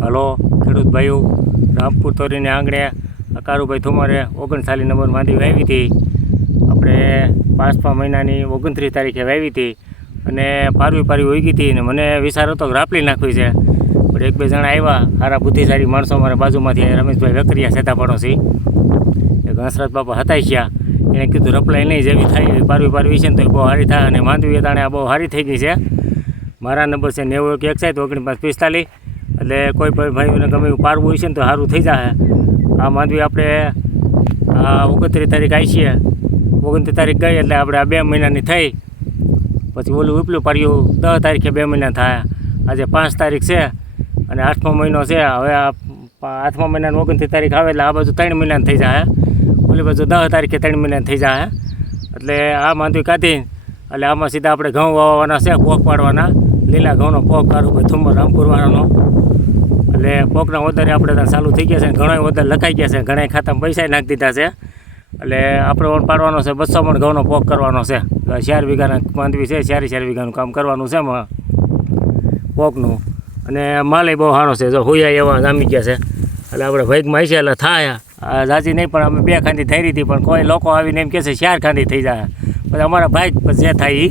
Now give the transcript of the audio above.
Hello ખેડૂત ભાઈઓ, રામપુર તોરીને આંગણે કારુભાઈ થુમારે 39 નંબર માંડી વાવી હતી. આપણે 5મા મહિનાની 29 તારીખે વાવી હતી અને પારવી ઉગી હતી અને મને વિચાર હતો કે રાપલી નાખવી છે. પણ એક બે જણા આવ્યા સારા બુદ્ધિશાળી માણસો અમારા બાજુમાંથી, રમેશભાઈ વેકરિયા સેતા પડોશી, એક હંસરાજ બાપા હતા ગયા. એણે કીધું રપલાઈ નહીં, જેવી થાય પારવી છે ને તો બહુ સારી થાય. અને માંડવી તાણે બહુ સારી થઈ ગઈ છે. મારા નંબર છે 9161 4945. એટલે કોઈ પણ ભાઈઓને ગમે એવું પારવું હોય છે ને તો સારું થઈ જાય. આ માંડવી આપણે 29 તારીખ આવી છીએ, 29 તારીખ ગઈ એટલે આપણે આ 2 મહિનાની થઈ. પછી ઓલું ઉપલું પાડ્યું 10 તારીખે 2 મહિના થાય. આજે 5 તારીખ છે અને 8મો મહિનો છે. હવે આ 8મા મહિનાની 29 તારીખ આવે એટલે આ બાજુ 3 મહિનાની થઈ જાય. ઓલી બાજુ 10 તારીખે 3 મહિનાની થઈ જાય. એટલે આ માંડવી કાઢી એટલે આમાં સીધા આપણે ઘઉં વાવવાના છે, પોક પાડવાના, લીલા ઘઉંનો પોક કારુભાઈ થુમર રામપુરવાળાનો. એટલે પોકના વધારે આપણે ત્યાં ચાલુ થઈ ગયા છે, ઘણા વધારે લખાઈ ગયા છે, ઘણા ખાતામાં પૈસા નાખી દીધા છે. એટલે આપણે પણ પાડવાનો છે 200 મણ ઘઉંનો પોક કરવાનો છે. 4 વીઘાના માંડવી છે, 4 વીઘાનું કામ કરવાનું છે પોકનું. અને માલે બહુ સારો છે, જો હુયા એવા જામી ગયા છે. એટલે આપણે ભાગમાં છે એટલે થાય. જાજી નહીં પણ અમે 2 ખાંડી થઈ રહી હતી, પણ કોઈ લોકો આવીને એમ કહે છે 4 ખાંડી થઈ જાય. પછી અમારા ભાઈ જે થાય એ